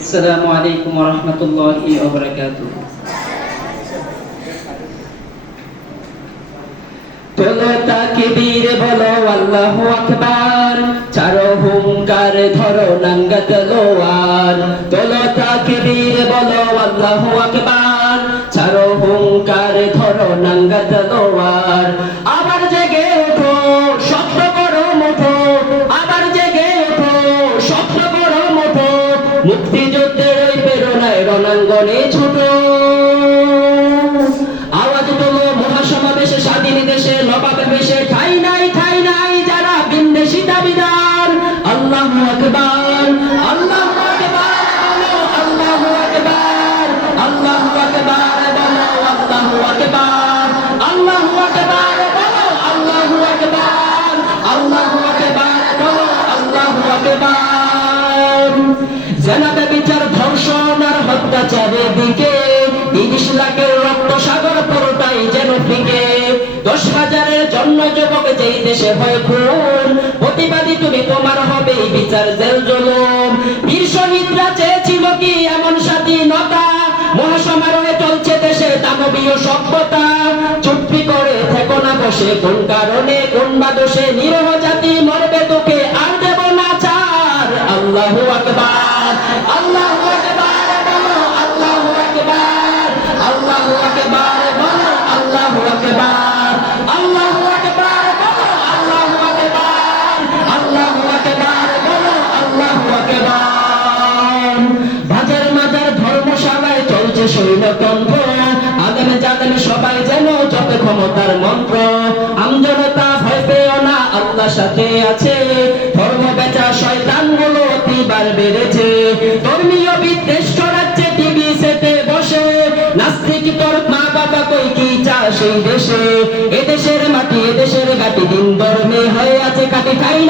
আসসালামু আলাইকুম ওয়া রাহমাতুল্লাহি ওয়া বারাকাতুহু। তোলো তাকবীর বলো আল্লাহু আকবার, চারো হুঙ্কার ধরো নাঙ্গা তলোয়ার। তোলো তাকবীর বলো আল্লাহু আকবার, চারো হুঙ্কার ধরো নাঙ্গা তলোয়ার। আবার জেগে ওঠো শব্দ করো মুঠো, আবার জেগে ওঠো শব্দ করো মুঠো, মুক্তিযুদ্ধের ওই প্রেরণায় রণাঙ্গনে ছোটো। আওয়াজ তোলো মহাসমাবেশে স্বাধীন দেশে নবাব বেশে, ঠাই নাই যারা বিন্দেশি দাবিদার। আল্লাহু আকবার, আল্লাহু আকবার বলো, আল্লাহু আকবার, আল্লাহু আকবার বলো, আল্লাহু আকবার, আল্লাহু আকবার বলো, আল্লাহু আকবার, আল্লাহু আকবার বলো, আল্লাহু আকবার। জেনাবে বিচার ধর্ষণ আর হত্যা চারিদিকে, ৩০ লাখের রক্ত সাগর পুরোটাই যেন ফিকে। ১০,০০০-এর জন্য যুবক যেই দেশে হয় খুন, প্রতিবাদী তুমি তোমার হবে বিচার জেল জুলুম। বীর শহীদরা চেয়েছিল কি এমন স্বাধীনতা, মহাসমারোহে চলছে দেশে দানবীয় সভ্যতা। চুপি করে থেকো না বসে, কোন কারণে কোন বা দোষে নিরহ জাতি মরবে তোকে আর দেব না ছাড়। আল্লাহু আকবার, আল্লাহু আকবার বলো, আল্লাহু আকবার, আল্লাহু আকবার বলো, আল্লাহু আকবার, আল্লাহু আকবার বলো, আল্লাহু আকবার, আল্লাহু আকবার বলো, আল্লাহু আকবার। বাজার মাজার ধর্মশালায় চলছে শৈলতন্ত্র, আদানে জাদানে সবাই যেন যত ক্ষমতার মন্ত্র। আমজনতা ভয় পেও না, আল্লাহ সাথে আছে, ধর্ম বেচা শয়তানগুলো অতিবার বেড়েছে। ধর্মীয় বিদ্বেষ ছড়াচ্ছে টিভি সেটে বসে, নাস্তিক তোর মা বাবা কই কি চা সেই দেশে। এদেশের মাটি এদেশের ঘাটি দিন ধর্মে হয়ে আছে কাটি, ঠাই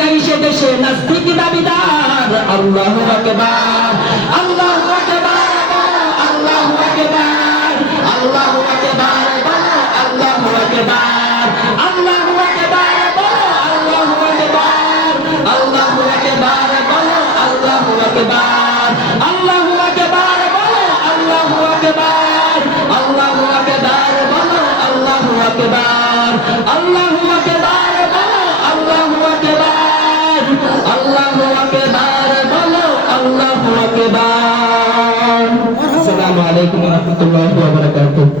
নাই সে দেশে নাস্তিক দাবিদার। আল্লাহু আকবার, আল্লাহু আকবার বলো, আল্লাহু আকবার, আল্লাহু আকবার বলো, আল্লাহু আকবার, আল্লাহু আকবার বলো, আল্লাহু আকবার, আল্লাহু আকবার বলো, আল্লাহু আকবার, আল্লাহু আকবার বলো, আল্লাহু আকবার, আল্লাহু আকবার বলো, আল্লাহু আকবার, আল্লাহু আকবার বলো, আল্লাহু আকবার, আল্লাহু আকবার বলো, আল্লাহু আকবার। আসসালামু আলাইকুম ওয়া রাহমাতুল্লাহি ওয়া বারাকাতুহু।